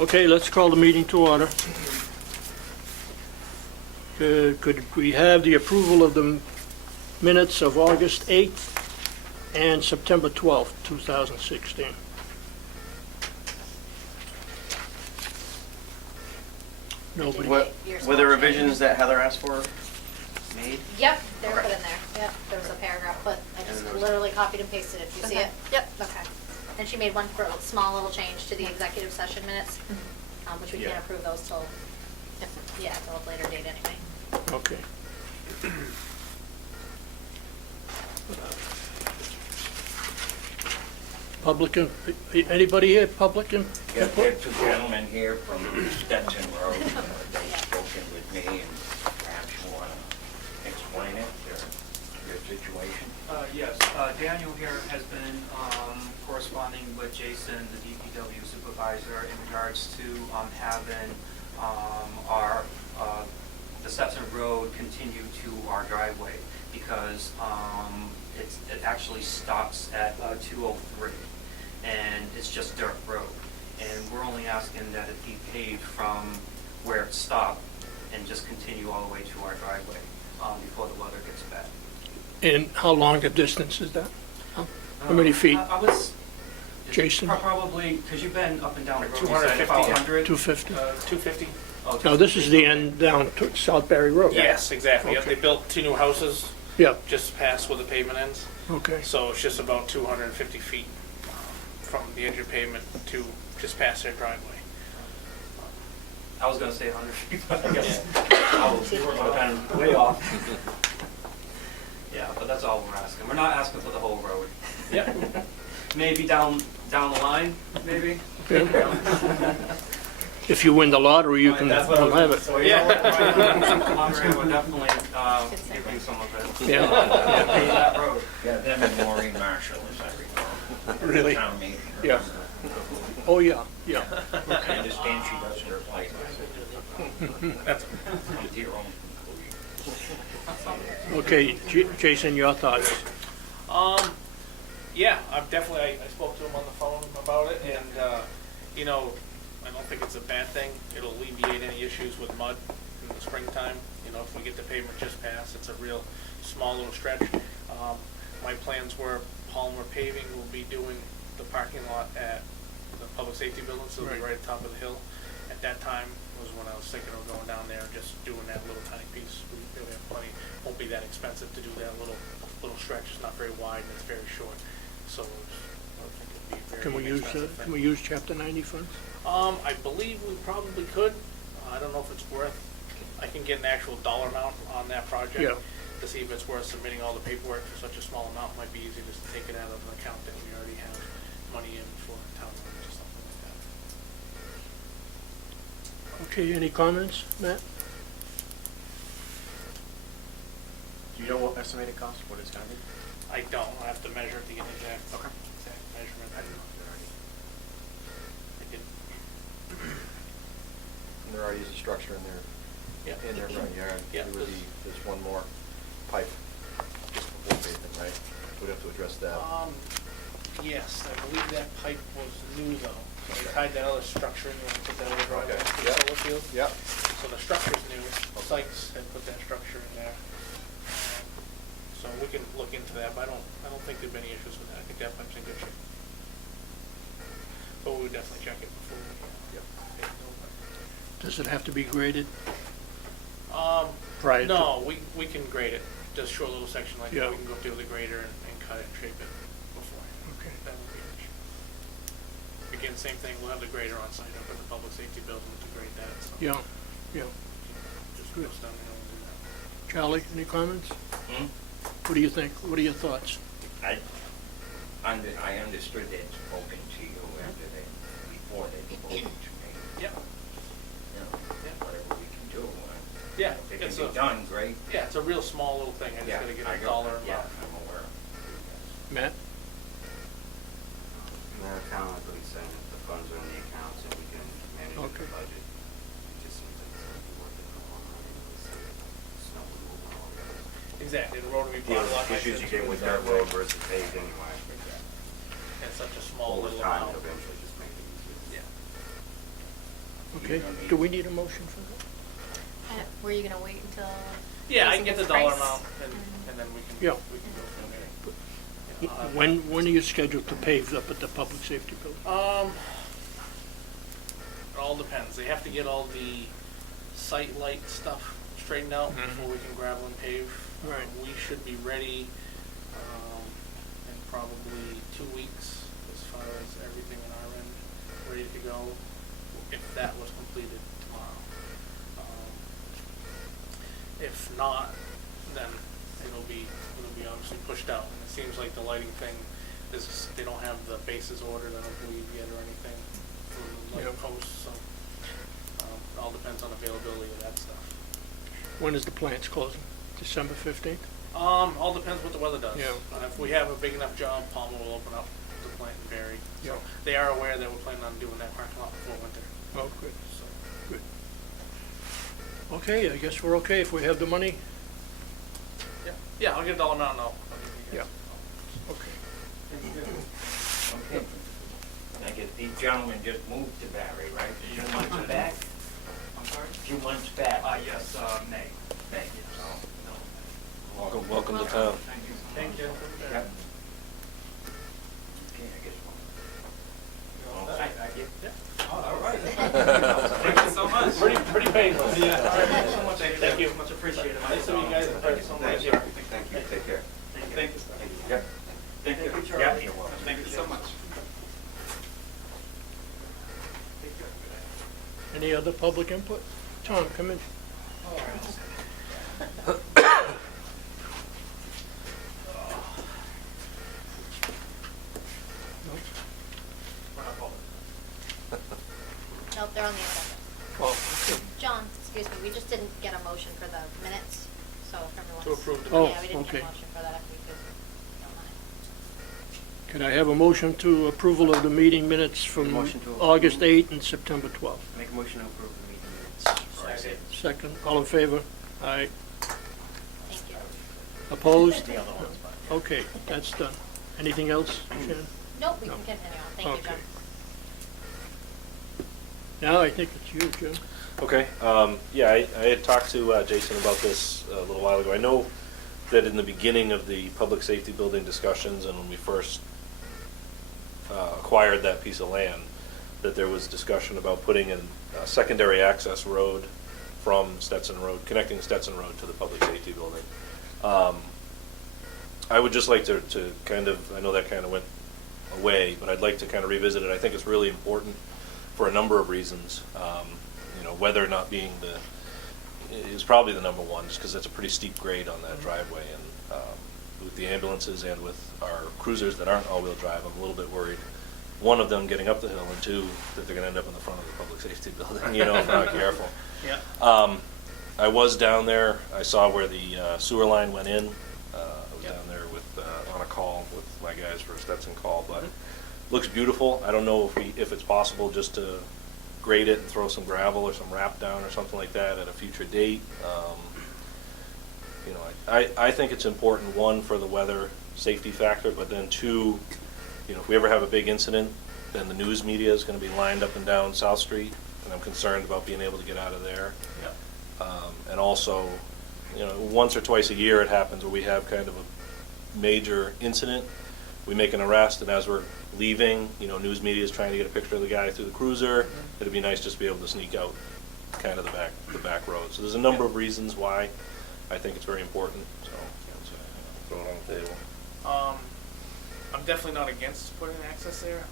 Okay, let's call the meeting to order. Could we have the approval of the minutes of August 8th and September 12th, 2016? Nobody? Were the revisions that Heather asked for made? Yep, they were Okay. put in there. Yep, there was a paragraph, but I just And there was- literally copied and pasted it. Do you see Okay. it? Yep. Okay. And she made one small little change to the executive session minutes, which we Yeah. can't approve those till, till a later date anyway. Okay. Public, anybody here, public Yeah, there are input? two gentlemen here from Stetson Road. They've spoken with me, and perhaps you want to explain it, your situation? Yes, Daniel here has been corresponding with Jason, the DPW supervisor, in regards to having the Stetson Road continue to our driveway, because it actually stops at 203, and it's just dirt road. And we're only asking that it be paved from where it stopped and just continue all the way to our driveway before the weather gets bad. And how long a distance is that? How many feet? I was... Jason? Probably, because you've been up and down the road, you 250, said about yeah. 100? 250? 250? Oh, No, this is the end down to Southbury Road. Yes, exactly. Yep, Okay. they built 2 new houses Yeah, just past where the pavement ends. okay. So it's just about 250 feet from the edge of pavement to just past their driveway. I was going to say 100 feet, but I guess I was kind of way off. Yeah, but that's all we're asking. We're not asking for the whole road. Yep. Maybe down the line, maybe? Yeah. If you win the lottery, you can That's what I was have gonna it. say. So, you know what, Andre would definitely give you some of it. Yeah. Pay that road. Yeah, them and Maureen Marshall, as I recall. Really? Town meeting. Yeah. Oh, yeah, yeah. I understand she does her place. Come to your own conclusion. Okay, Jason, your thoughts? Yeah, I've definitely, I spoke to him on the phone about it, and, you know, I don't think it's a bad thing. It'll alleviate any issues with mud in the springtime. You know, if we get the pavement just past, it's a real small little stretch. My plans were Palmer Paving will be doing the parking lot at the public safety building, so it'll be right at the top of the hill. At that time was when I was thinking of going down there and just doing that little tiny piece. We really have plenty, won't be that expensive to do that little stretch. It's not very wide and it's very short. So I think it'd be very Can we use Chapter 90 funds? I believe we probably could. I don't know if it's worth, I can get an actual dollar amount on that project. Yeah. To see if it's worth submitting all the paperwork for such a small amount. Might be easy just to take it out of an account that we already have money in for town roads or something like that. Okay, any comments, Matt? Do you know what estimated cost, what it's gonna be? I don't. I have to measure it to get an exact measurement. I don't know if there already. I didn't. And there already is a structure in there, Yeah. in their front yard. Yeah, There would be, there's one more pipe just before pavement, right? We'd have to address that. Yes, I believe that pipe was new though. So we tied that other structure in, and put that other driveway Okay, to the yeah. solar field. Yep. So the structure's new. Sykes had put that structure in there. So we can look into that, but I don't think there'd be any issues with that. I think that pipe's in good shape. But we would definitely check it before we Yep. pave it over. Does it have to be graded? Prior to- No, we can grade it. Just short little section like Yeah. that. We can go through the grader and cut it and shape it before. Okay. That would be an issue. Again, same thing. We'll have the grader on site up at the public safety building to grade that. So Yeah, yeah. just goes down there and do that. Charlie, any comments? Hmm? What do you think? What are your thoughts? I understood they'd spoken to you after before they'd spoken to me. Yeah. You know, Yeah. whatever we can do. Yeah, If it it's can be done, great. Yeah, it's a real small little thing. I just Yeah, gotta get I a got dollar that. Yeah, amount. I'm aware of it. Matt? Our account, like we said, the funds are in the accounts and we can manage Okay. the budget. It just seems like it's gonna be worth it in the long run, snow removal and all the other Exactly, the road will be the plowed a lot issues nicer you get too. with that road versus paved anyway. Exactly. And it's such a small Over little time, amount. it'll eventually just make it easier. Yeah. Okay, don't need- do we need a motion for that? Were you gonna wait until? Yeah, I can get the dollar price? amount and then we can Yeah. go from there. You know, When are you scheduled to pave up at the public safety building? It all depends. They have to get all the site light stuff straightened out before we can gravel and pave. Right. We should be ready in probably 2 weeks as far as everything on our end ready to go, if that was completed tomorrow. If not, then it'll be obviously pushed out. And it seems like the lighting thing is, they don't have the bases ordered, I don't believe yet or anything for the light Yeah. posts, so it all depends on availability of that stuff. When is the plant's closing? December 15th? All depends what the weather does. Yeah. If we have a big enough job, Palmer will open up the plant in Berry. Yeah. So they are aware that we're planning on doing that parking lot before winter. Oh, good, So good. Okay, I guess we're okay if we have the money. yeah, I'll get a dollar amount now. Yeah. Okay. Okay. I guess these gentlemen just moved to Barry, right? A few months back? I'm sorry? A few months back? Yes, May. Thank you. Welcome to town. Thank you so much. Thank you. Yep. Okay, I guess we'll. I get that. All right. Thank you so much. Pretty painless. Yeah. All right, thank you so much. Thank you. Much appreciated. Nice to meet you guys. Thank you so much. Thank you, take care. Thank you. Yep. Thank you, Yeah, Charlie. you're welcome. Thank you so much. Any other public input? Tom, come in. Nope, they're on the agenda. Oh, okay. John, excuse me, we just didn't get a motion for the minutes, so if everyone's. To approve the Oh, Yeah, we didn't get okay. a motion for that, if we could, don't mind. Can I have a motion to approval of the meeting minutes from Motion to approve. August 8th and September 12th? Make a motion to approve the meeting minutes. Second, all in favor? Aye. Thank you. Opposed? The other one's fine. Okay, that's done. Anything else, Shannon? Nope, we No. can continue on. Thank you, John. Okay. Now I think it's you, Jim. Okay, yeah, I had talked to Jason about this a little while ago. I know that in the beginning of the public safety building discussions and when we first acquired that piece of land, that there was discussion about putting in a secondary access road from Stetson Road, connecting Stetson Road to the public safety building. I would just like to kind of, I know that kind of went away, but I'd like to kind of revisit it. I think it's really important for a number of reasons. You know, weather not being is probably the number one, just because it's a pretty steep grade on that driveway, and with the ambulances and with our cruisers that aren't all-wheel drive, I'm a little bit worried. One of them getting up the hill, and two, that they're going to end up in the front of the public safety building, you know, if we're not careful. Yeah. I was down there. I saw where the sewer line went in. I was down there with on a call with my guys for a Stetson call, but looks beautiful. I don't know if it's possible just to grade it and throw some gravel or some wrap down or something like that at a future date. You know, I think it's important, one, for the weather safety factor, but then two, you know, if we ever have a big incident, then the news media is going to be lined up and down South Street, and I'm concerned about being able to get out of there. Yeah. And also, you know, once or twice a year it happens where we have kind of a major incident. We make an arrest, and as we're leaving, you know, news media is trying to get a picture of the guy through the cruiser. It'd be nice just to be able to sneak out kind of the back road. So there's a number of reasons why I think it's very important. So throw it on the table. I'm definitely not against putting access there.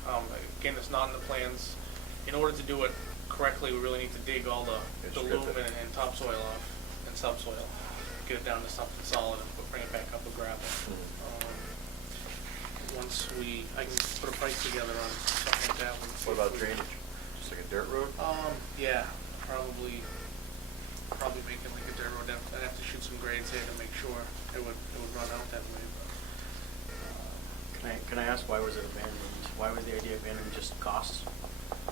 Again, it's not in the plans. In order to do it correctly, we really need to dig all the loom and topsoil off and subsoil, get it down to something solid, and bring it back up with gravel. Once I can put a price together on something like that. What about drainage? Just like a dirt road? Yeah, probably making like a dirt road. I'd have to shoot some grades here to make sure it would run out that way. But, Can I ask, why was it abandoned? Why was the idea abandoned, just costs?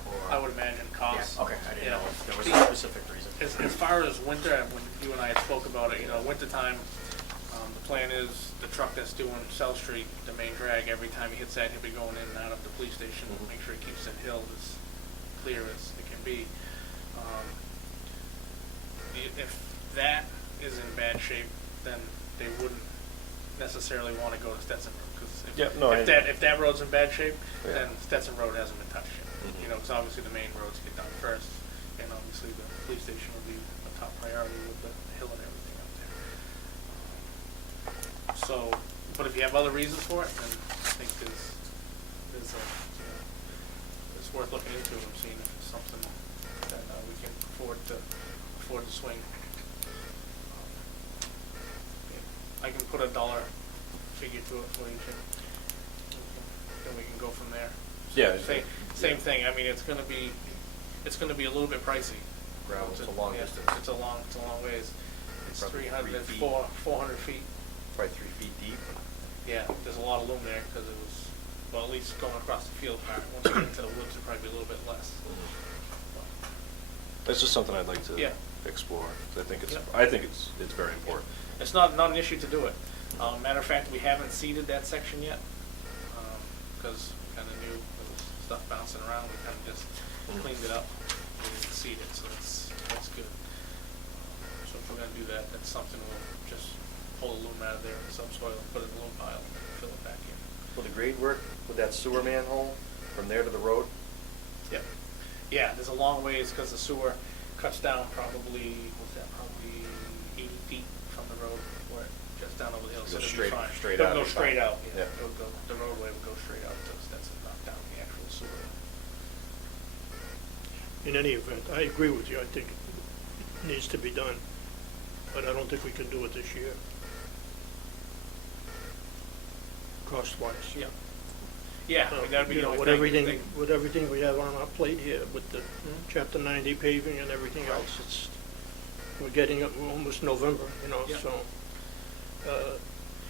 Or? I would imagine costs. Yeah, okay, I didn't Yeah. know if there was See, a specific reason. As far as winter, when you and I had spoke about it, you know, winter time, the plan is the truck that's doing South Street, the main drag, every time he hits that, he'll be going in and out of the police station, make sure he keeps that hill as clear as it can be. If that is in bad shape, then they wouldn't necessarily want to go to Stetson Road, because Yeah, no, if that road's in bad shape, Yeah. then Stetson Road hasn't been touched yet. Mhm. You know, because obviously the main roads get done first, and obviously the police station will be a top priority with the hill and everything up there. So, but if you have other reasons for it, then I think there's it's worth looking into and seeing if it's something that we can afford to swing. I can put a dollar figure to it for you, Jim. Then we can go from there. Yeah. Same thing. I mean, it's gonna be a little bit pricey. Gravel, it's a long Yeah, distance. It's a long ways. It's Probably 300, 3 feet. 400 feet. Probably 3 feet deep. Yeah, there's a lot of loom there because it was, well, at least going across the field part. Once you get into the woods, it'll probably be a little bit less. That's just something I'd like to Yeah. explore. 'Cause Yeah. I think it's very important. It's not an issue to do it. Matter of fact, we haven't seeded that section yet because we kind of knew there was stuff bouncing around. We kind of just cleaned it up. We didn't seed it, so that's good. So if we're going to do that, that's something we'll just pull the loom out of there in the subsoil, put it in a loom pile, and fill it back in. Will the grade work with that sewer manhole from there to the road? Yep. Yeah, there's a long ways because the sewer cuts down probably 80 feet from the road where it juts down over the hill. Go So it'll be straight- fine. straight It'll out, go it'll be straight fine. out, yeah. Yeah. It'll go, the roadway will go straight out to Stetson, not down the actual sewer. In any event, I agree with you. I think it needs to be done, but I don't think we can do it this year. Cost-wise. Yeah. Yeah, I mean, that'd be You the know, only with thing. everything we have on our plate here, with the Chapter 90 paving and everything Right. else, we're getting up, we're almost November, you know, Yeah. so.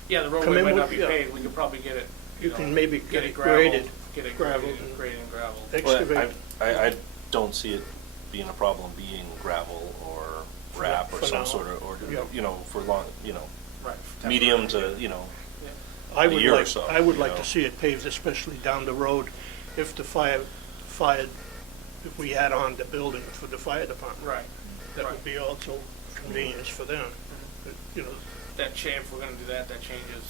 Yeah, the come roadway in might with- not be yeah. paved. We could probably get it, You know, can maybe get get it it graded, graded, get it gravelled, graded and graveled. excavate. I don't see it being a problem being gravel or wrap or For some now. sort of, or, Yeah. you know, for long, you know, Right. medium temporary. to, you know, Yeah. I a would year or like, so, I would you like know. to see it paved, especially down the road, if the fire, if we add on the building for the fire department. Right. That Right. would be also convenience for them, but, you know, That change, if we're gonna do that, that changes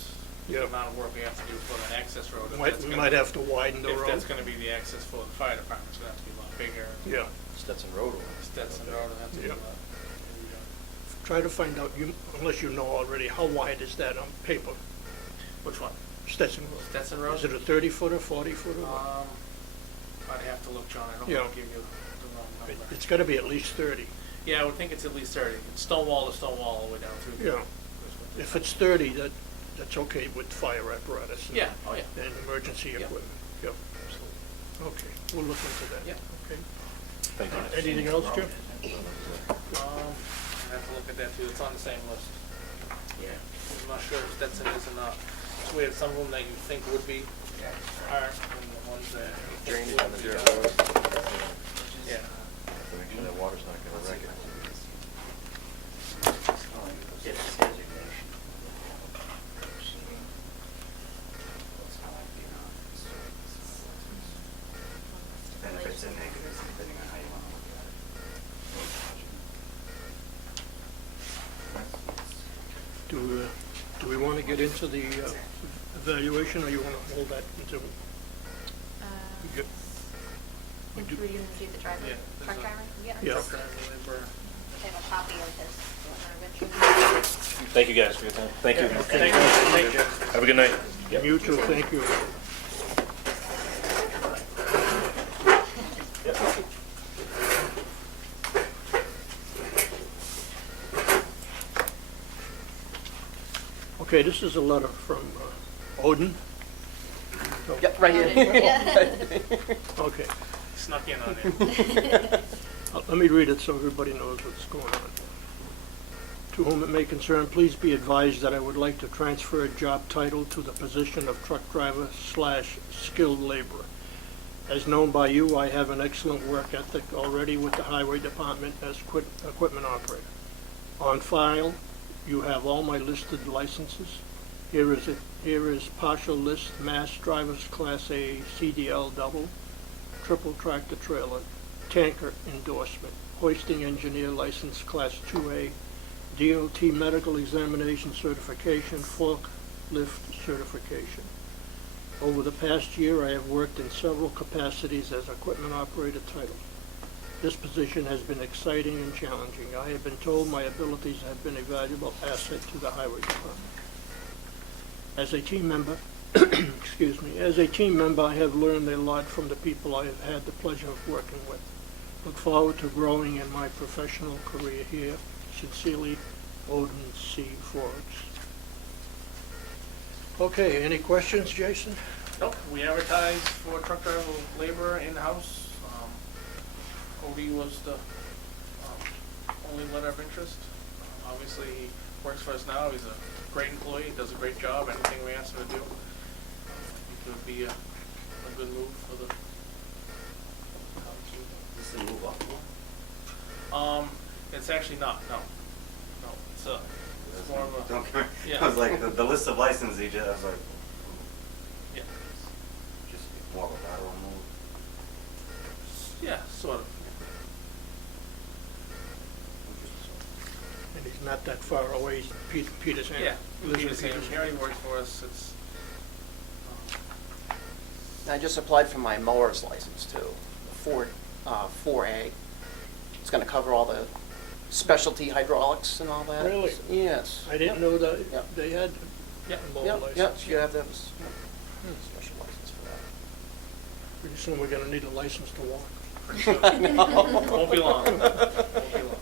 Yeah. the amount of work we have to do for an access road. If we that's gonna might be- have to widen the If that's road. gonna be the access for the fire department, it's gonna have to be a lot bigger. Yeah, Stetson Road will. Stetson Road will have to be a Yeah. lot. redone. try to find out, unless you know already, how wide is that on paper? Which one? Stetson Road. Stetson Road? Is it a 30-footer, 40-footer? I'd have to look, John, I don't Yeah. want to give you the wrong number. It's gotta be at least 30. Yeah, I would think it's at least 30. It's stone wall to stone wall all the way down through. Yeah. If it's 30, that's okay with fire apparatus. and- Yeah, oh yeah. And emergency Yeah. equipment. Yep. Okay, we'll look into that. Yeah. Okay. thank you. Anything else, Jim? I have to look at that too. It's on the same list. Yeah. I'm not sure if Stetson is or not. It's weird, some of them that you think would be Yeah. aren't, and the ones that you think Drainage on the would be dirt are. road. Yeah. To make sure that water's not gonna wreck it. Get its designation. Benefits and negatives, depending on how you want to look at it. Do we want to get into the evaluation, or you want to hold that until we get? We do- Were you gonna do the driver, Yeah, truck there's a- driver? Yeah. Truck driver, labor. They have a copy of his letter of interest. Thank you guys for your time. Thank you. Thank you. Have a good night. You too, thank you. Okay, this is a letter from Odin. So- Right here. Okay, Snuck in on you. let me read it so everybody knows what's going on. To whom it may concern, please be advised that I would like to transfer a job title to the position of truck driver / skilled laborer. As known by you, I have an excellent work ethic already with the highway department as equipment operator. On file, you have all my listed licenses. Here is partial list: Mass Drivers Class A, CDL double, triple tractor trailer, tanker endorsement, hoisting engineer license class 2A, DOT medical examination certification, forklift certification. Over the past year, I have worked in several capacities as equipment operator title. This position has been exciting and challenging. I have been told my abilities have been a valuable asset to the highway department. As a team member, as a team member, I have learned a lot from the people I have had the pleasure of working with. Look forward to growing in my professional career here. Sincerely, Odin C. Forbes. Okay, any questions, Jason? Nope, we advertised for truck driver laborer in-house. Odie was the only letter of interest. Obviously, he works for us now. He's a great employee, does a great job, anything we ask him to do. It would be a good move for the This is a move up one? It's actually not, no. No, it's more of a, Don't care. yeah. I was like, the list of licenses, I was like, yeah, just more of a lateral move. yeah, sort of. And he's not that far away, he's in Peters Hand. Yeah, Lives in Peter's Peters he already works for us. It's, I just applied for my mower's license too, the 4A. It's gonna cover all the specialty hydraulics and all that. Really? Yes. I didn't know that Yep. they had Yeah. a mobile Yep, license. yep, you have to have a special license for that. Pretty soon we're gonna need a license to walk. pretty soon. I know. Won't be long. Won't be long.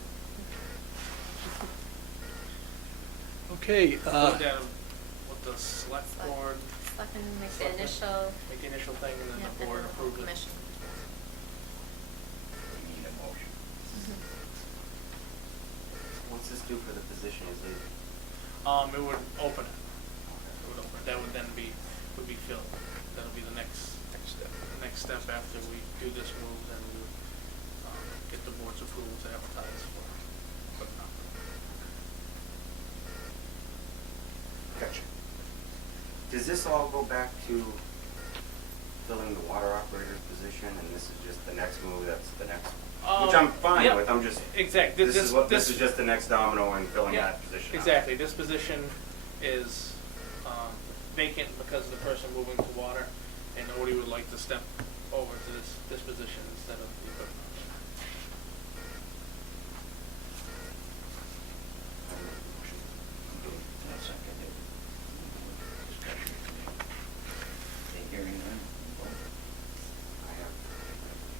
Okay, Put down with the select board, Selectmen make the initial, make the initial thing, and then yep, the and board then the full approves it. commission. We need a motion. What's this do for the position? Is it? It would open it. It would open it. That would then would be filled. That'll be the next step. The next step after we do this move, then we would get the board's approval to advertise for equipment operator. Gotcha. Does this all go back to filling the water operator's position, and this is just the next move, that's the next, which I'm fine yeah, with, I'm just, exactly. this is just the next domino in filling Yeah, that position out. exactly. This position is vacant because of the person moving to water, and Odie would like to step over to this position instead of the equipment operator. I'll second it. Discussion. Okay, hearing none, vote.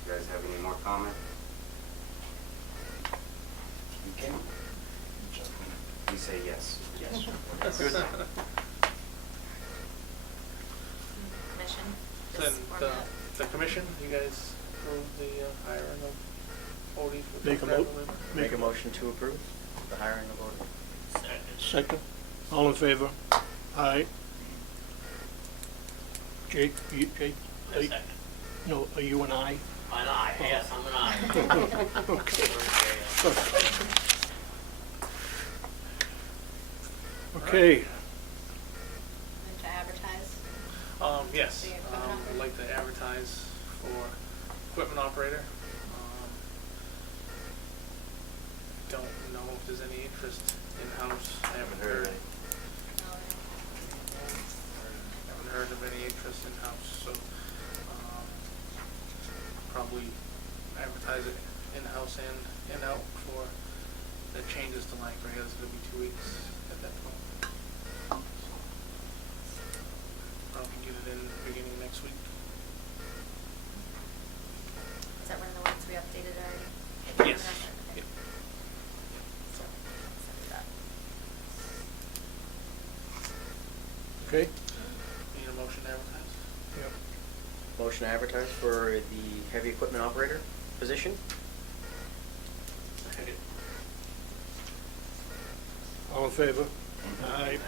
You guys have any more comment? Okay. We say yes. Yes. Good. Commission, Then this format. the commission, you guys approve the hiring of Odie for Make a truck mo- driver labor? Make a motion to approve the hiring of Odie. second, all in favor? Aye. Jake, Jake? are you- No, are you an aye? An aye, yes, I'm an aye. Okay. Okay, And to advertise. Yes, The equipment I'd operator? like to advertise for equipment operator. Don't know if there's any interest in-house. I haven't heard. Haven't heard of any interest in-house, so probably advertise it in-house and out for the changes to Langley. It's gonna be 2 weeks at that point. Probably get it in beginning of next week. Is that one of the ones we updated already? Yes. Okay. Yep. So, So do that. okay, need a motion to advertise? yep. Motion to advertise for the heavy equipment operator position. All in favor? Aye.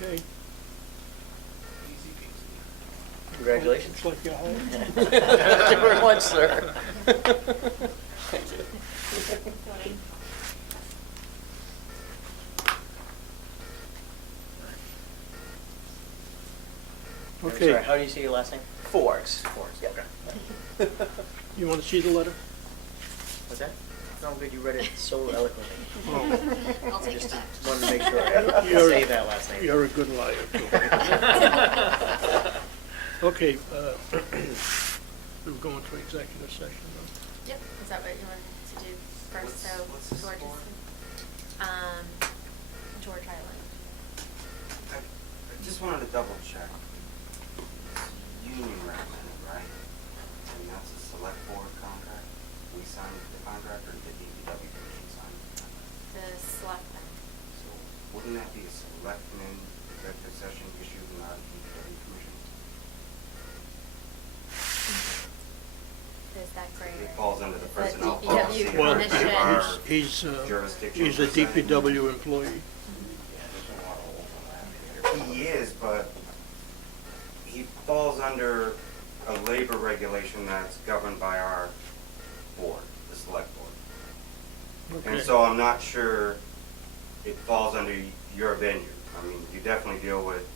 Okay. Easy peasy. Congratulations. Looks like you're hired. Thank you very much, sir. Thank you. I'm Okay. sorry, how do you say your last name? Forbes. Forbes, yeah. You want to see the letter? What's that? No, good, you read it so eloquently. Oh, I'll take it Just back. wanted to make sure I You're- say that last name. you're a good liar, too. Okay, we're going to executive session now. Yep, is that what you wanted to do first, so What's this George for? is, George Island. I just wanted to double check. Union recommended, right? And that's a select board contract? We signed the contract or did DPW Commission sign the contract? The selectmen. So wouldn't that be a selectman executive session issue, not a DPW Commission? Is that greater? It falls under the The personnel DPW policy. Well, Commission. Our he's jurisdiction he's a percentage. DPW employee. Yeah, there's a lot of overlap here. He is, but he falls under a labor regulation that's governed by our board, the select board. And Okay. so I'm not sure it falls under your venue. I mean, you definitely deal with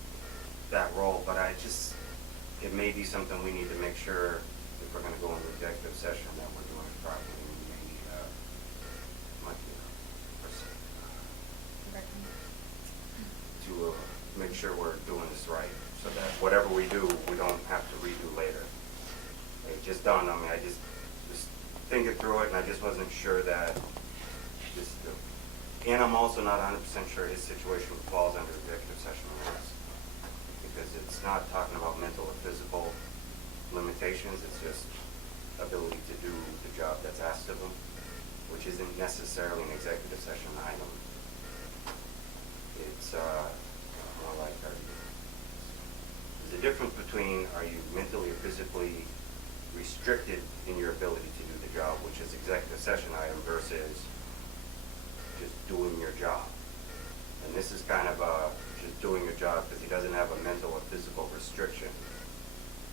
that role, but it may be something we need to make sure if we're gonna go into executive session that we're doing it properly. Maybe, might be a person to make sure we're doing this right, so that whatever we do, we don't have to redo later. It just dawned on me, I just thinking through it, and I just wasn't sure that and I'm also not 100% sure his situation falls under executive session rules, because it's not talking about mental or physical limitations, it's just ability to do the job that's asked of him, which isn't necessarily an executive session item. It's more like, there's a difference between are you mentally or physically restricted in your ability to do the job, which is executive session item, versus just doing your job. And this is kind of just doing your job because he doesn't have a mental or physical restriction.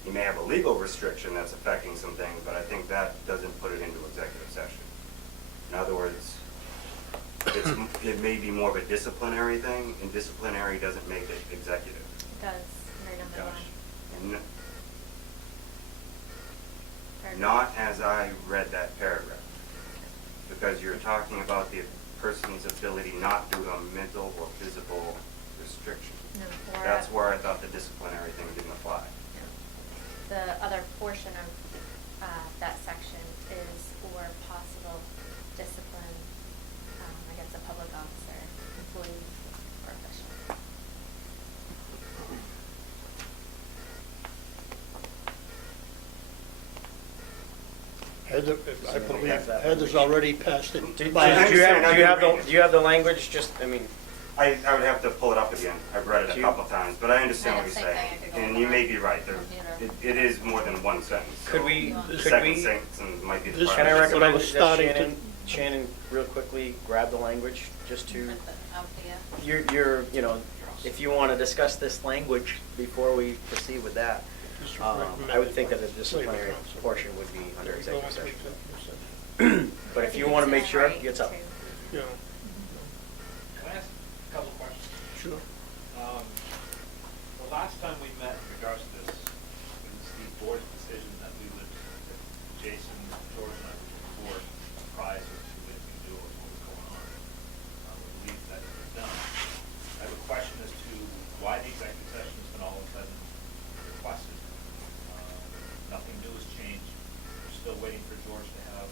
He may have a legal restriction that's affecting some things, but I think that doesn't put it into executive session. In other words, it may be more of a disciplinary thing, and disciplinary doesn't make it executive. It does, under number one. And Paragraph. not as I read that paragraph, because you're talking about the person's ability not due to a mental or physical restriction. No, or That's where I thought the disciplinary thing didn't apply. no. The other portion of that section is for possible discipline against a public officer, employee, or official. Heather, I So we believe have that Heather's already passed it. Do by- you have the language, just, I mean, I would have to pull it up again. I've read it a Do you- couple times, but I understand I what have you're the same saying. thing. I could go And look you it may up. be right. It is more than one sentence. could so we, the could second we, sentence might be the This- can I primary. That's what I recommend was that starting to- Shannon, real quickly, grab the language, just to, Print that out to you. you're, if you want to discuss this language before we proceed with that, I would think that a disciplinary portion would be under executive session. But if you want to make sure, it's up. Yeah, Can I ask a couple of questions? sure. The last time we met in regards to this, it was the board's decision that we would, that Jason, George, and I would report apprise of anything new or what was going on. We believe that was done. I have a question as to why the executive session has been all of a sudden requested. Nothing new has changed. We're still waiting for George to have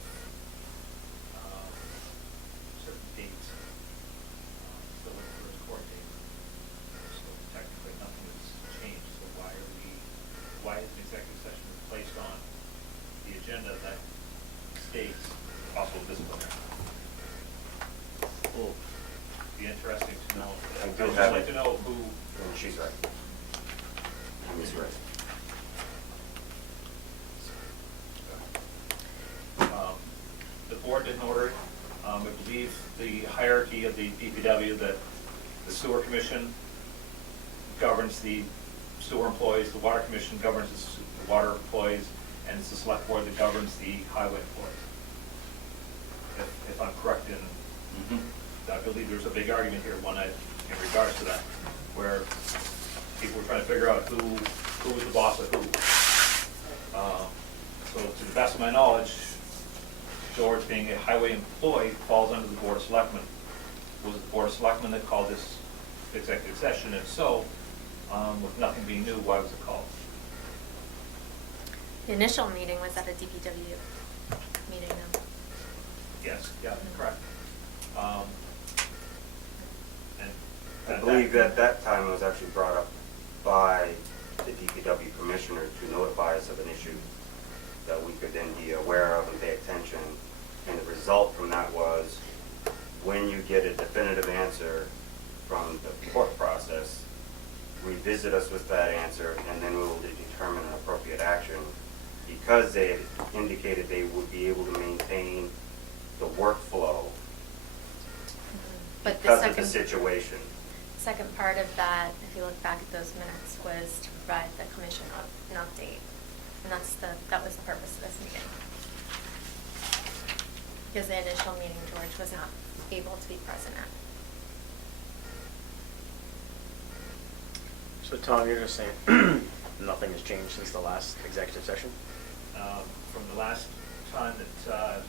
certain dates. Still looking for his court date. So technically, nothing has changed, so why is an executive session placed on the agenda that states possible disciplinary? Be interesting to know. I do I'd just have like it. to know who, And she's right. He's right. the board didn't order it. I believe the hierarchy of the DPW, that the sewer commission governs the sewer employees, the water commission governs the water employees, and it's the select board that governs the highway employees. If I'm correct in, I believe there's a big argument here, in regards to that, where people were trying to figure out who was the boss of who. So to the best of my knowledge, George, being a highway employee, falls under the Board of Selectmen. Was it the Board of Selectmen that called this executive session? If so, with nothing being new, why was it called? The initial meeting was at a DPW meeting though. Yes, yeah, correct. And I believe at that time it was actually brought up by the DPW commissioner to notify us of an issue that we could then be aware of and pay attention. And the result from that was, when you get a definitive answer from the court process, revisit us with that answer, and then we will determine an appropriate action. Because they had indicated they would be able to maintain the workflow But the because of the second, situation. second part of that, if you look back at those minutes, was to provide the commission an update. And that was the purpose of this meeting. Because the initial meeting, George was not able to be present at. So Tom, you're just saying nothing has changed since the last executive session? From the last time that,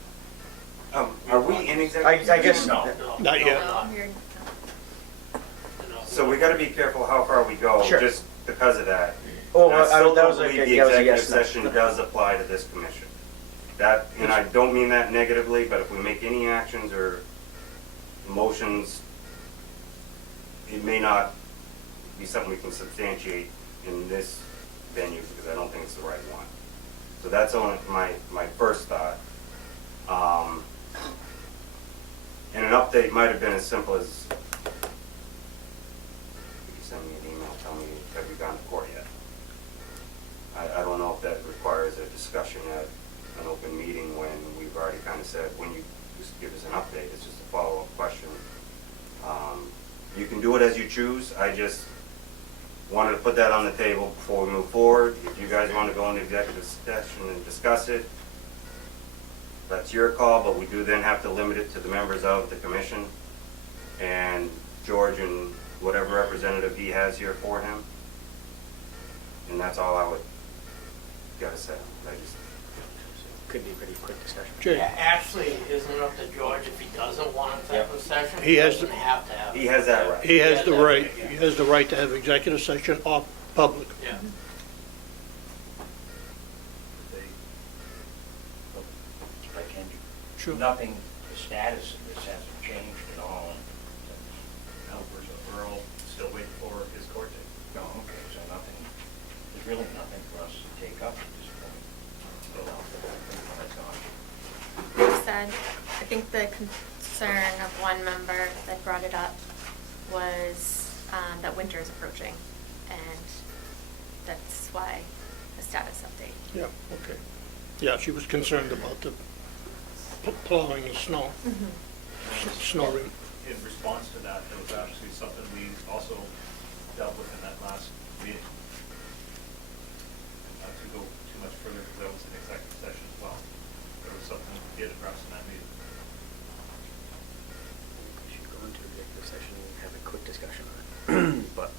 Are we in executive? I guess No. Not yet. No, you're- So we gotta be careful how far we go, Sure. just because of that. Oh, And I still that don't was like believe a- the that was a executive yes, no. session does apply to this commission. That, and I don't mean that negatively, but if we make any actions or motions, it may not be something we can substantiate in this venue, because I don't think it's the right one. So that's only my first thought. And an update might have been as simple as, you could send me an email, tell me, have you gone to court yet? I don't know if that requires a discussion at an open meeting when we've already kind of said, when you just give us an update, it's just a follow-up question. You can do it as you choose. I just wanted to put that on the table before we move forward. If you guys want to go into executive session and discuss it, that's your call, but we do then have to limit it to the members of the commission and George and whatever representative he has here for him. And that's all I would gotta say. Could be a pretty quick discussion. Jay, Actually, isn't it up to George if he doesn't want a type of session? He has doesn't have to have it. He has that right. he has the right, he has the right to have executive session or public. Yeah. If I can, Sure. nothing, the status of this hasn't changed at all. no, Earl still waiting for his court date. No, okay, so nothing, there's really nothing for us to take up at this point. So, that's on. You said, I think the concern of one member that brought it up was that winter is approaching, and that's why the status update. Yeah, okay. Yeah, she was concerned about the plowing the snow, snow rem- In response to that, there was actually something we also dealt with in that last meeting. Not to go too much further, because that was an executive session as well. There was something we did address in that meeting. We should go into executive session and have a quick discussion on it. But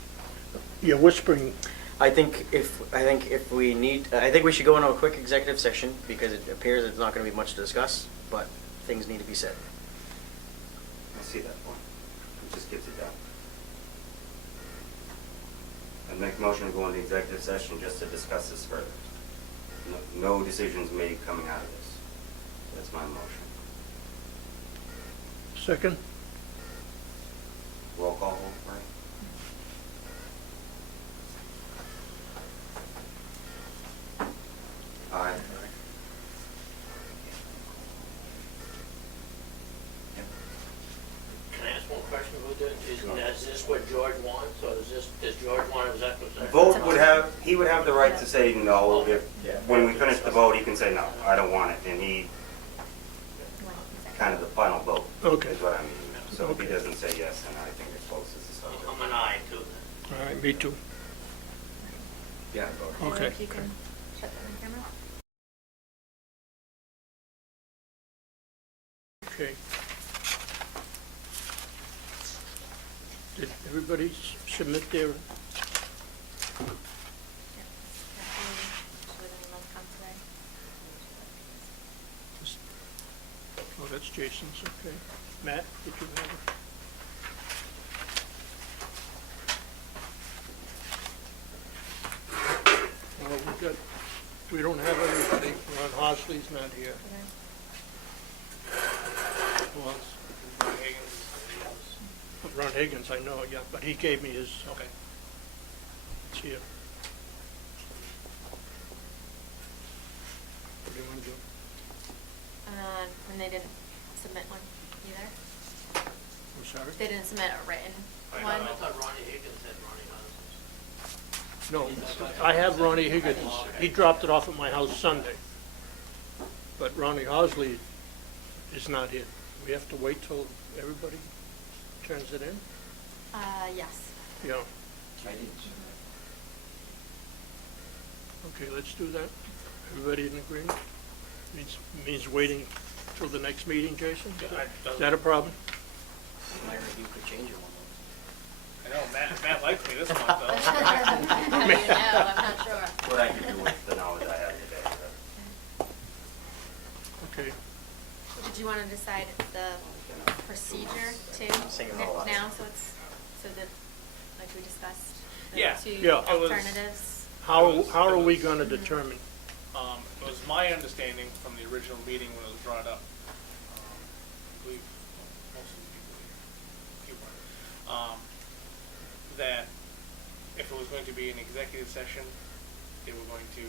You're whispering, I think if we need, I think we should go into a quick executive session because it appears it's not going to be much to discuss, but things need to be said. I see that point. It just gets it done. And make a motion to go into executive session just to discuss this further. No decisions made coming out of this. That's my motion. second? Roll call, right? Aye. Can I ask one question about that? Is this what George wants, or does George want executive session? He would have the right to say no. If, when we finish the vote, he can say, no, I don't want it, and he, kind of the final vote. Okay. Is what I mean. So if he Okay. doesn't say yes, then I think it closes the subject. I'm an aye too. All right, me too. Yeah, vote. Okay. If you can shut the camera. Okay. Did everybody submit their, that's Jason's, okay. Matt, did you have it? Well, we don't have everybody. Ron Hosley's not here. Who else? Ron Higgins. Ron Higgins, I know, yeah, but he gave me his, Okay. it's here. What do you want to do? And they didn't submit one either? I'm sorry? They didn't submit a written I one? thought Ronnie Higgins had Ronnie Houses. No, I have Ronnie Higgins. He dropped it off at my house Sunday. But Ronnie Hosley is not here. We have to wait till everybody turns it in? Yes. Yeah. I didn't. Okay, let's do that. Everybody in agreement? Means waiting till the next meeting, Jason? Is that a problem? Myra, you could change it one I know, Matt likes me this month, though. How do you know? I'm not sure. What I can do with the knowledge I have today. Okay. Did you want to decide the procedure too? Sing it all out. Now, so that, like we discussed, the Yeah. two Yeah. It was- alternatives? How are we going to determine? It was my understanding from the original meeting when it was brought up, I believe most of the people weren't, that if it was going to be an executive session, they were going to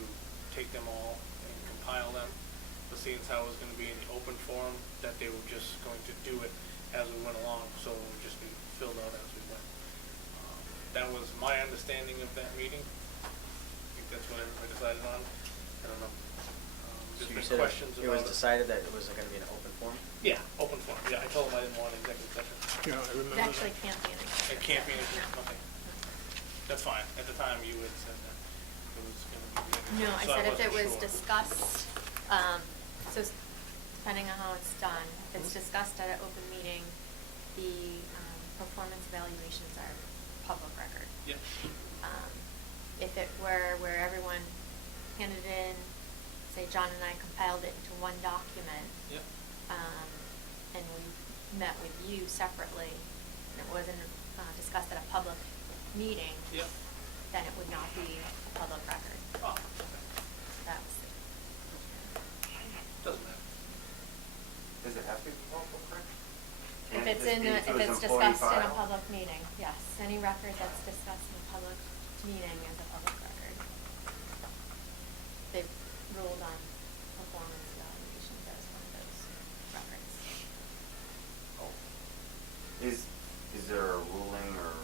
take them all and compile them. But seeing as how it was going to be in the open forum, that they were just going to do it as we went along, so it would just be filled out as we went. That was my understanding of that meeting. I think that's what everybody decided on. I don't know. So There's you been said questions it was about it. decided that it was going to be an open forum? Yeah, open forum. Yeah, I told them I didn't want an executive session. Yeah, I remember It actually that. can't be an executive. It can't be an session. executive, okay. That's fine. At the time, you had said that it was going to be. No, I so said if it wasn't was sure. discussed, so depending on how it's done, if it's discussed at an open meeting, the performance evaluations are public record. Yeah. If it were where everyone handed in, say John and I compiled it into one document, Yep. and we met with you separately, and it wasn't discussed at a public meeting, Yep. then it would not be a public record. Oh, okay. That's, Doesn't matter. Does it have to be public record? if Can't it's this in, be if to his it's employee discussed in a file? public meeting, yes, any record that's discussed in a public meeting is a public record. They've ruled on performance evaluations as one of those records. Oh. Is there a ruling or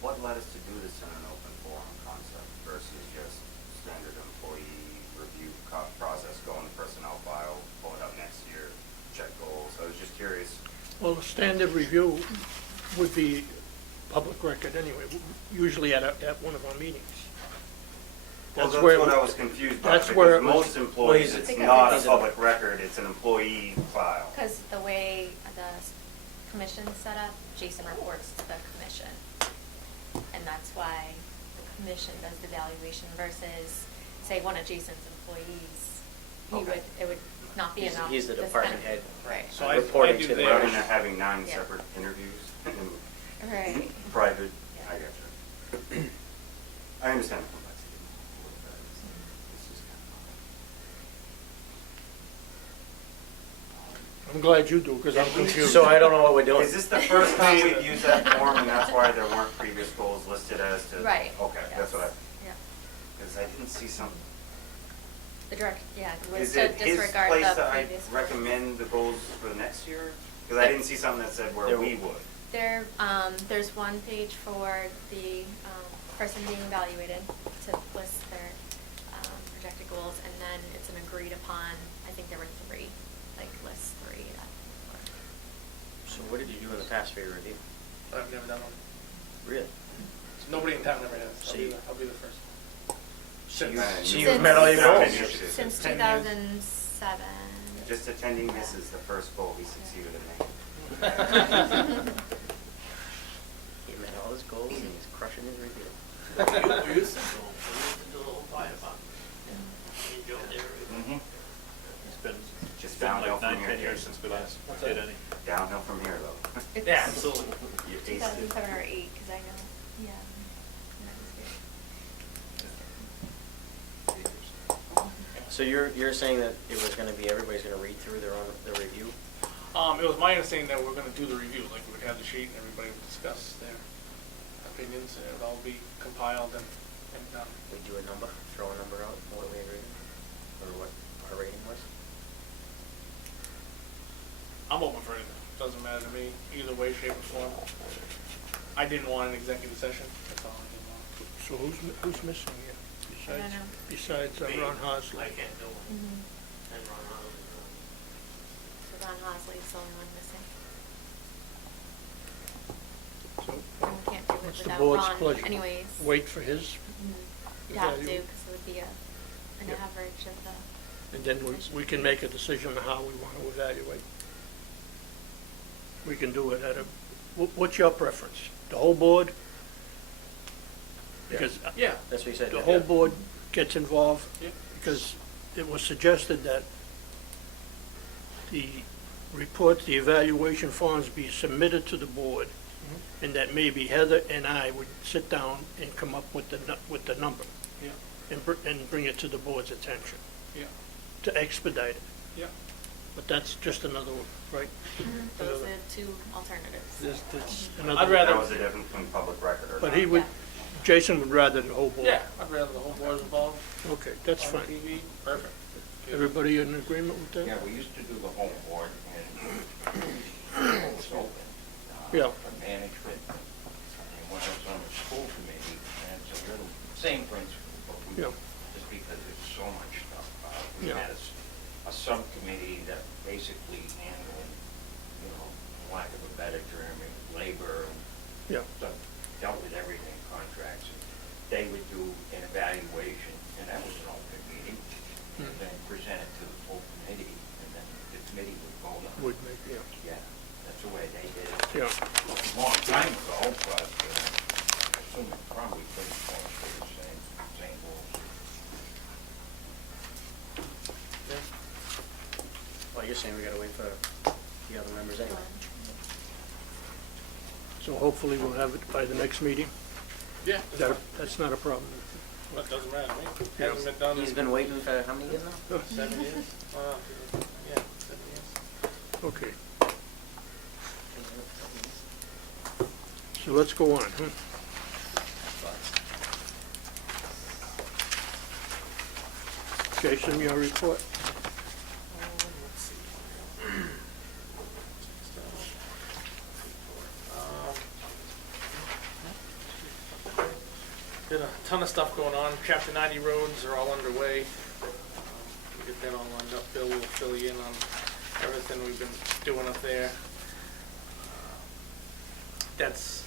what led us to do this in an open forum concept versus just standard employee review process, go in the personnel file, pull it up next year, check goals? I was just curious. Well, the standard review would be public record anyway, usually at one of our meetings. Well, that's where- what I was confused by, that's where because it was- most employees, Well, it's he's- not a he's a- public record, it's an employee file. Because the way the commission's set up, Jason reports to the commission. And that's why the commission does the evaluation versus, say, one of Jason's employees. Okay. It would not be He's- enough. he's the to department spend- head. Right. So I Reporting do to the theirs. Rather than having 9 Yeah. separate interviews and Right. private, Yeah. I gotcha. I understand the complexity of what that is. It's just kind I'm glad you do, because I'm confused. So I don't know what we're of. doing. Is this the first time we've used that form and that's why there weren't previous goals listed as to? Right. Okay, that's what I, Yeah. because I didn't see some. The direct, yeah, it was Is to it his disregard place the that I previous. recommend the goals for the next year? Because I didn't see something that said where There- we would. There's one page for the person being evaluated to list their projected goals, and then it's an agreed upon, I think there were 3, like list 3. So what did you do in the past for your review? I've never done one. Really? Nobody in town ever has. So you- I'll be the first. So you- Since- so you've met all your Not an goals? initiative. Since 10 years. 2007. Just attending this is the first goal we succeeded in making. He met all his goals and he's crushing his review. We used to do the whole fire department. You enjoyed it. Mm-hmm. It's been Just been found like out 9 from here, 10 years Jason. since we last What's did that? any. Downhill from here, though. It's Yeah, absolutely. You taste it. 2007 or 8, because I know, yeah, when I was here. So you're saying that it was gonna be, everybody's gonna read through their review? It was my understanding that we're gonna do the review, like we would have the sheet and everybody would discuss their opinions, and it would all be compiled and done. We do a number, throw a number out, what we agreed, or what our rating was? I'm open for anything, doesn't matter to me, either way, shape, or form. I didn't want an executive session, that's all I didn't want. So who's missing here? I don't know. Besides Me. Ron Hosley? I can't do it. Mhm. And Ron Howard. So Ron Hosley's the only one missing. So And we can't do it what's the without board's Ron pleasure? anyways. Wait for his, You'd have to, evaluate. because it would be an Yeah. average of the. and then we can make a decision on how we want to evaluate. We can do it at a, what's your preference? The whole board? Because Yeah. That's what you said. the yeah. whole board gets involved, Yeah. because it was suggested that the reports, the evaluation forms be submitted to the board, and that maybe Heather and I would sit down and come up with the number, Yeah, and bring it to the board's attention, yeah, to expedite it. yeah. But that's just another one, right? Those are the two alternatives. There's another. I'd rather- That was the difference between public record or not. But he would, Yeah. Jason would rather the whole board. Yeah, I'd rather the whole board's involved. Okay, that's On fine. TV, perfect. Everybody in agreement with that? Yeah, we used to do the whole board and it was open. Yeah. For management. And when I was on the school committee, and it's a little, same principle, but we, Yeah. just because there's so much stuff. We Yeah. had a subcommittee that basically handled, you know, for lack of a better term, labor, Yeah, so dealt with everything, contracts. And they would do an evaluation, and that was an open meeting, and Hmm. then present it to the full committee, and then the committee would vote on it. would make, yeah, Yeah, that's the way they did it. yeah. A long time ago, but I assume it probably pretty close to the same rules. Well, you're saying we gotta wait for the other members anyway. So hopefully we'll have it by the next meeting. Yeah, That's not a problem. that doesn't matter to me. Yeah. Hasn't been done He's in been waiting for how many years now? 7 years? Yeah, 7 years. Okay, so let's go on, huh? Jason, your report? Let's see. Did a ton of stuff going on. Chapter 90 roads are all underway. We'll get that all lined up. Bill will fill you in on everything we've been doing up there. That's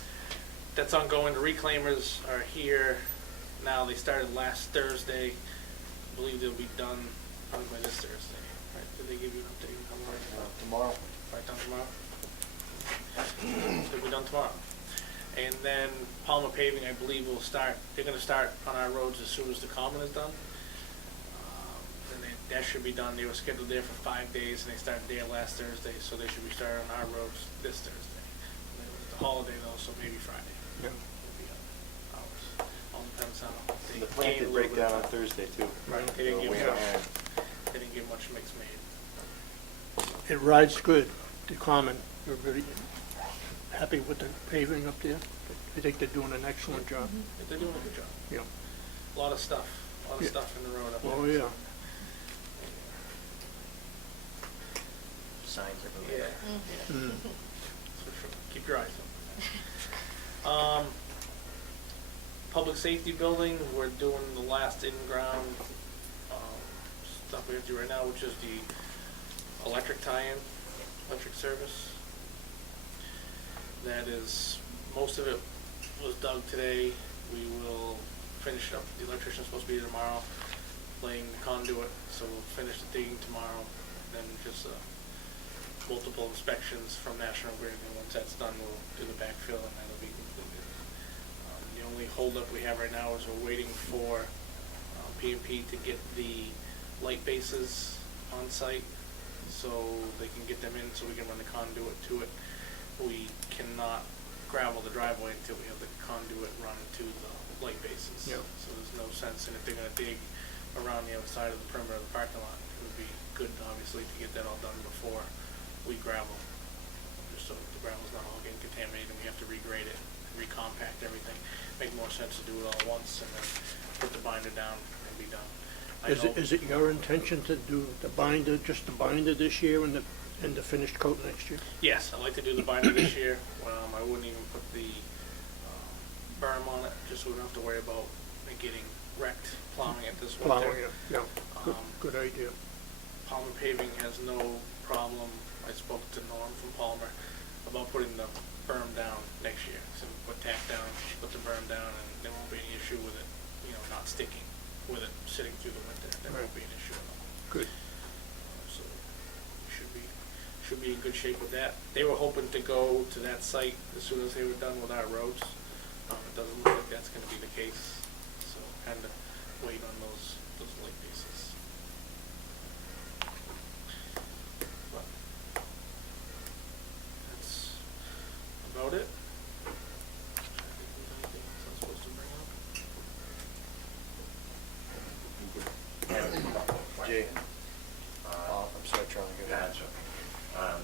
ongoing. The reclaimers are here now. They started last Thursday. I believe they'll be done probably by this Thursday. Right? Did they give you an update? Tomorrow. Right, done tomorrow? They'll be done tomorrow. And then Palmer paving, I believe, will start, they're gonna start on our roads as soon as the common is done. And that should be done. They were scheduled there for 5 days, and they started there last Thursday, so they should be started on our roads this Thursday. And it was the holiday though, so maybe Friday. Yeah. Will be up ours. All depends on. they The plant gave did a break little bit down on of- Thursday too. Right, they didn't So give we much, had- they didn't give much mix made. It rides good, the common. We're very happy with the paving up there. I think they're doing an excellent job. They're doing a good job. Yeah. A lot of stuff Yeah. in the road up there. Oh, yeah. Signs are moving. Yeah. Mm. For sure. Keep your eyes open. Public safety building, we're doing the last in-ground stuff we have to do right now, which is the electric tie-in, electric service. That is, most of it was dug today. We will finish it up. The electrician's supposed to be here tomorrow, laying the conduit, so we'll finish the digging tomorrow. Then just multiple inspections from National Grid, and once that's done, we'll do the backfill, and that'll be completed. The only holdup we have right now is we're waiting for P&P to get the light bases on site so they can get them in, so we can run the conduit to it. We cannot gravel the driveway until we have the conduit run to the light bases. Yeah. So there's no sense in if they're gonna dig around the outside of the perimeter of the parking lot. It would be good, obviously, to get that all done before we gravel, just so the gravel's not all getting contaminated and we have to regrade it, recompact everything. Make more sense to do it all at once and then put the binder down and be done. I know- Is it your intention to do the binder, just the binder this year and the finished coat next year? Yes, I'd like to do the binder this year. I wouldn't even put the berm on it, just so we don't have to worry about it getting wrecked plowing it this winter. Plowing it, yeah, good idea. Palmer Paving has no problem. I spoke to Norm from Palmer about putting the berm down next year. So we put tack down, put the berm down, and there won't be any issue with it, not sticking with it sitting through the winter. There won't be an issue at all. Good. So we should be in good shape with that. They were hoping to go to that site as soon as they were done with our roads. It doesn't look like that's going to be the case. So kind of wait on those light pieces. But that's about it. I think there's anything else I'm supposed to bring up. Have a couple of Jay. questions. I'm sorry, Charlie, go ahead. That's okay.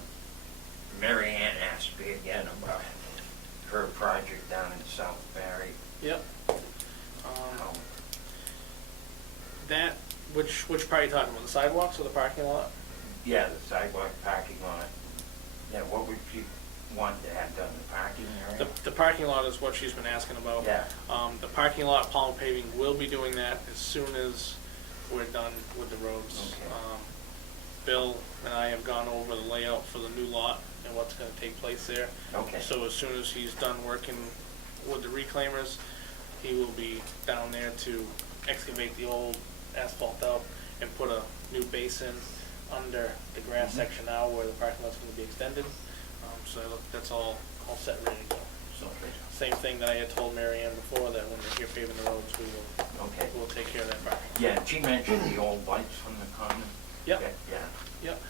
Mary Ann asked me again about her project down in South Barry. Yep. How- That, which part are you talking about, the sidewalks or the parking lot? Yeah, the sidewalk parking lot. Yeah, what would you want to have done, the parking area? The parking lot is what she's been asking about. Yeah. The parking lot, Palm Paving will be doing that as soon as we're done with the roads. Okay. Bill and I have gone over the layout for the new lot and what's gonna take place there. Okay. So as soon as he's done working with the reclaimers, he will be down there to excavate the old asphalt out and put a new basin under the grass Mhm. section now where the parking lot's gonna be extended. So that's all set, ready to go. So, same thing that I had told Mary Ann before, that when they're here paving the roads, Okay. we'll take care of that parking. Yeah, and she mentioned the old lights from the common. Yep. Yeah. Yep.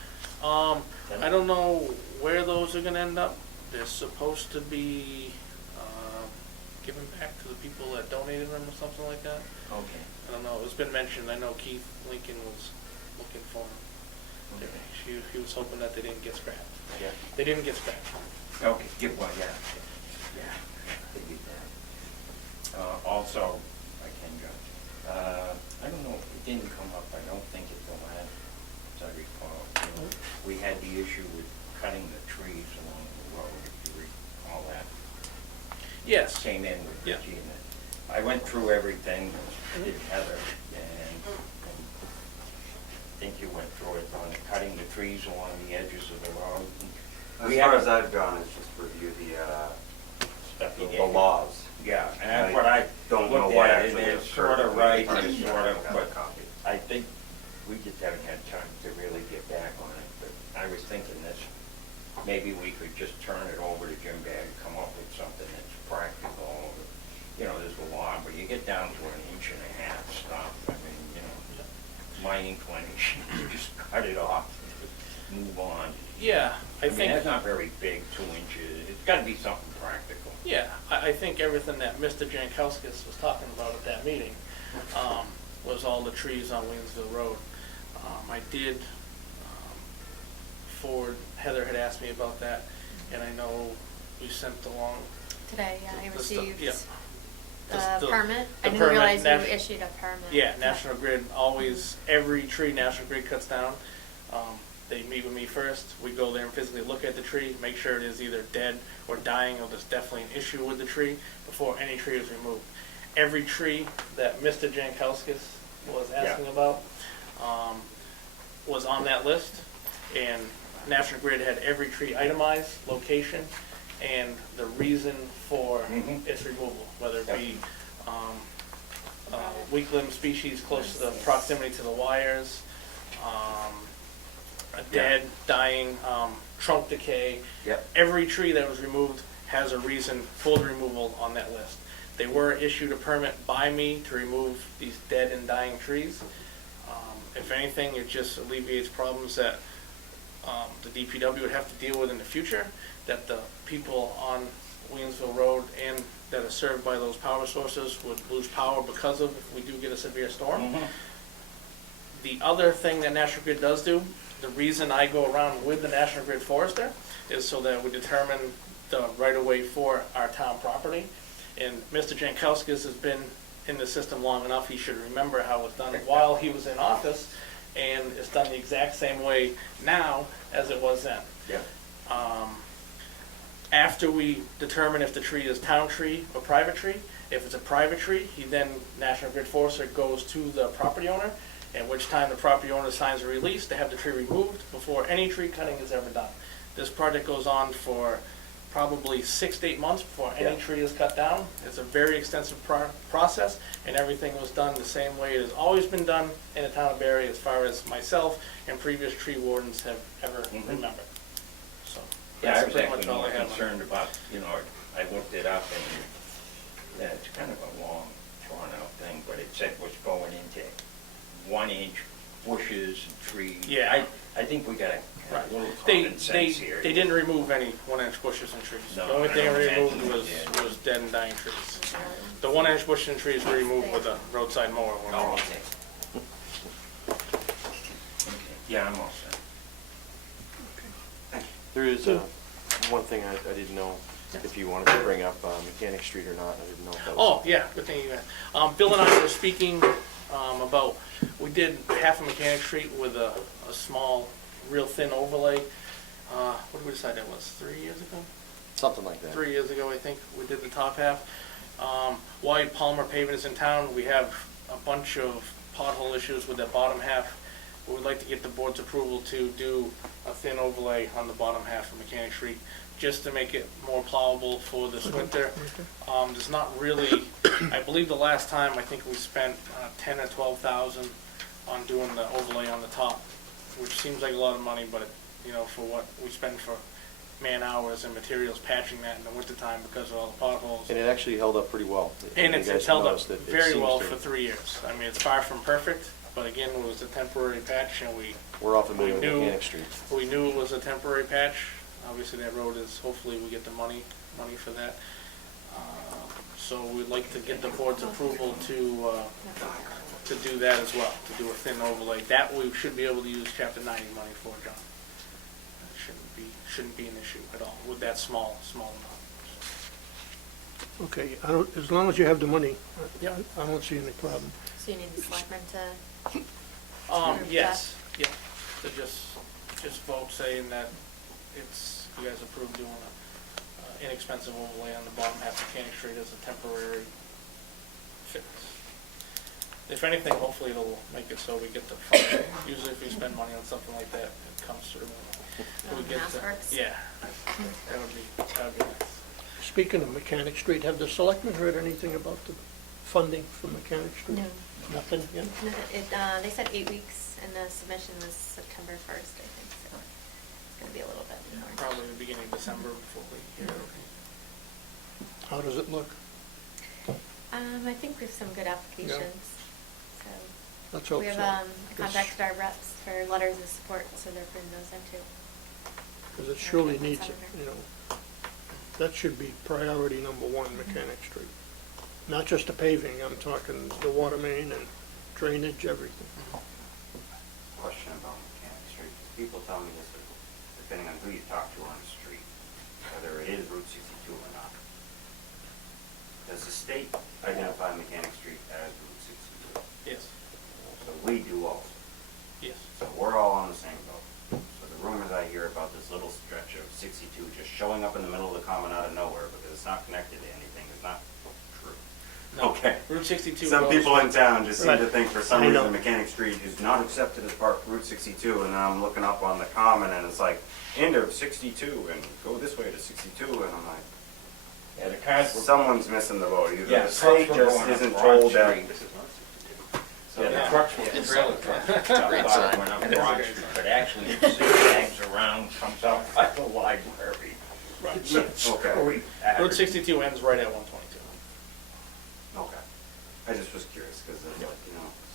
I don't know where those are gonna end up. They're supposed to be, given back to the people that donated them or something like that. Okay. I don't know, it's been mentioned, I know Keith Lincoln was looking for them. Okay. He was hoping that they didn't get scrapped. Yeah. They didn't get scrapped. Okay, well, yeah. Yeah, they did that. Also, I can judge. I don't know, it didn't come up, I don't think at the last, as I recall. We had the issue with cutting the trees along the road, if you recall that. Yes. Came in with Yeah. Regina. I went through everything, did Heather, and I think you went through it on the cutting the trees along the edges of the road. As far as I've gone, it's just review Stuff you the gave me. laws. Yeah, and that's what I Don't know looked what at, actually and it's occurred. sort of right, I and just sort of, got a but copy. I think we just haven't had time to really get back on it, but I was thinking this, maybe we could just turn it over to Jim Bag, come up with something that's practical. There's a law, but you get down to an inch and a half stuff, I mean, my inclination is just cut it off, move on. Yeah, I mean, think. that's not very big, 2 inches, it's gotta be something practical. Yeah, I think everything that Mr. Jankowskis was talking about at that meeting was all the trees on Williamsville Road. I did forward, Heather had asked me about that, and I know we sent along. Today, yeah, I the stuff- received yeah. the permit. the I didn't permit, realize you nat- issued a permit. Yeah, National Grid always, every tree National Grid cuts down, they meet with me first. We go there and physically look at the tree, make sure it is either dead or dying, or there's definitely an issue with the tree before any tree is removed. Every tree that Mr. Jankowskis was asking about was on that list, and National Grid had every tree itemized, location, and the reason for its removal, whether it be weak limb species close to the proximity to the wires, a dead, dying, trunk decay. Yep. Every tree that was removed has a reason for the removal on that list. They were issued a permit by me to remove these dead and dying trees. If anything, it just alleviates problems that the DPW would have to deal with in the future, that the people on Williamsville Road and that are served by those power sources would lose power because of if we do get a severe storm. The other thing that National Grid does do, the reason I go around with the National Grid forester is so that we determine the right-of-way for our town property. And Mr. Jankowskis has been in the system long enough, he should remember how it was done while he was in office, and it's done the exact same way now as it was then. Yeah. After we determine if the tree is town tree or private tree, if it's a private tree, National Grid Forester goes to the property owner, at which time the property owner signs a release to have the tree removed before any tree cutting is ever done. This project goes on for probably 6 to 8 months before any tree is cut down. It's a very extensive process, and everything was done the same way it has always been done in the town of Barry, as far as myself and previous tree wardens have ever remembered. So Yeah, I that's was pretty actually much all more I have on it. concerned about, I looked it up and, yeah, it's kind of a long, drawn-out thing, but it said what's going into 1-inch bushes and trees. Yeah. I think we gotta Right. have a little They common sense here. didn't remove any 1-inch bushes and trees. No, The only I thing don't removed imagine was, they did. was dead and dying trees. The 1-inch bushes and trees were removed with a roadside mower. when we Oh, were- okay. Okay. Yeah, I'm all set. There is one thing I didn't know if you wanted to bring up, Mechanic Street or not. I didn't know if that was. Oh, yeah, good thing you asked. Bill and I were speaking about, we did half of Mechanic Street with a small, real thin overlay. What did we decide that was, 3 years ago? Something like that. 3 years ago, I think, we did the top half. While Palmer Paving is in town, we have a bunch of pothole issues with that bottom half. We would like to get the board's approval to do a thin overlay on the bottom half of Mechanic Street, just to make it more plowable for this winter. There's not really, I believe the last time, I think we spent 10 or 12,000 on doing the overlay on the top, which seems like a lot of money, but for what we spend for man hours and materials patching that in the wintertime because of all the potholes. And it actually held up pretty well. And You it's guys held up noticed that it very seems well to- for 3 years. I mean, it's far from perfect, but again, it was a temporary patch, and We're all familiar with we knew- Mechanic Street. we knew it was a temporary patch. Obviously, that road is, hopefully we get the money for that. So we'd like to get the board's approval to do that as well, to do a thin overlay. That we should be able to use Chapter 90 money for, John. It shouldn't be an issue at all with that small amount. Okay, as long as you have the money, I don't see any problem. So you need the selectmen to, Yes, yeah, to just vote saying that you guys approve doing an inexpensive overlay on the bottom half of Mechanic Street as a temporary fix. If anything, hopefully it'll make it so we get the funding. Usually if we spend money on something like that, it comes through. We get Mass the- Works. Yeah, that would be nice. Speaking of Mechanic Street, have the selectmen heard anything about the funding for Mechanic Street? No. Nothing yet? They said 8 weeks, and the submission was September 1st, I think, so it's gonna be a little bit more. Probably the beginning of December before we hear. How does it look? I think we have some good applications, so. Let's hope We so. have contacted our reps for letters of support, so they're putting those in too. Because it surely needs it, that should be priority number one, Mechanic Street. Not just the paving, I'm talking the water main and drainage, everything. Question about Mechanic Street. People tell me this, depending on who you talk to on the street, whether it is Route 62 or not. Does the state identify Mechanic Street as Route 62? Yes, So we do also. yes. So we're all on the same boat. So the rumors I hear about this little stretch of 62 just showing up in the middle of the common out of nowhere because it's not connected to anything is not true. No. Okay. Route 62 Some goes- people in town just seem to Right. think for some I know. reason Mechanic Street is not accepted as part of Route 62, and then I'm looking up on the common and it's like, end of 62, and go this way to 62, and I'm like, Yeah, the cars were. someone's missing the boat. Either Yeah, the the state trucks were just going up isn't Broad told that. Street. So Yeah, Yeah. the trucks were, the trailer trucks, went up Broad Street, but actually it zigzags around, comes out by the library. Right. It's a Okay. Route 62 ends right at 122. Okay. I just was curious because like,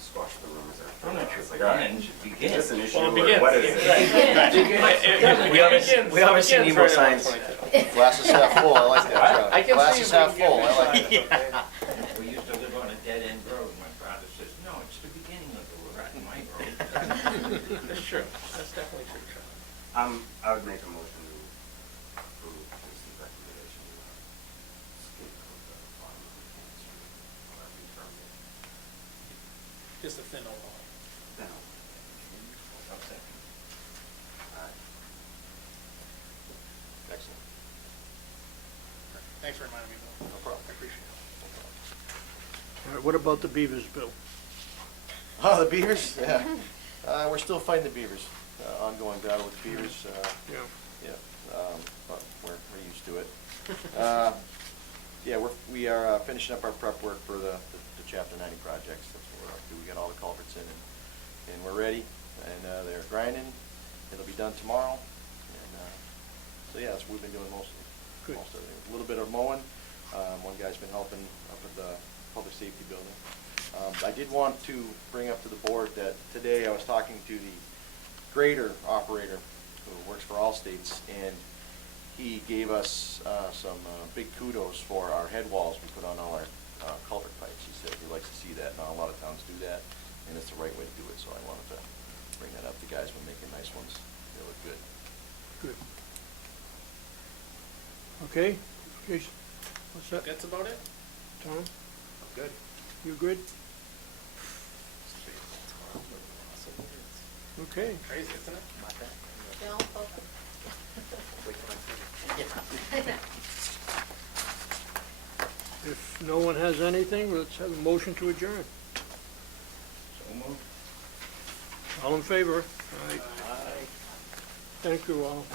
squash the rumors there. I'm not sure It's if Begin. Is this an issue Well, or it begins. what is it? We haven't seen Nemo signs. Glass is half full, I like that, I John. can Glass see is if we half can get full, I like inside it. of it. We used to live on a dead-end road. My father says, no, it's the beginning of the road, not my road. That's true, that's definitely true, John. I would make a motion to approve this recommendation. Skate code the farm on Main Street, whatever you term it. Just a thin overlay. Then, Excellent. Thanks for reminding me, Bill. No problem. I appreciate it. All right, what about the Beavers, Bill? Oh, the beavers? Yeah. We're still fighting the beavers. Ongoing battle with the beavers. Yeah. Yeah, but we're used to it. Yeah, we are finishing up our prep work for the Chapter 90 projects. That's what we're up to. We got all the culverts in and we're ready. And they're grinding. It'll be done tomorrow. And so yeah, that's what we've been doing most of it. A little bit of mowing. One guy's been helping up at the public safety building. I did want to bring up to the board that today I was talking to the grader operator who works for Allstates, and he gave us some big kudos for our head walls we put on all our culvert pipes. He said he likes to see that. Now a lot of towns do that, and it's the right way to do it, so I wanted to bring that up. The guys been making nice ones. They look good. Good. Okay, Jason, what's that? That's about it? Tom, Good. you good? Okay. Crazy, isn't it? Don't open. If no one has anything, let's have a motion to adjourn. So moved. All in favor? Aye. Thank you all.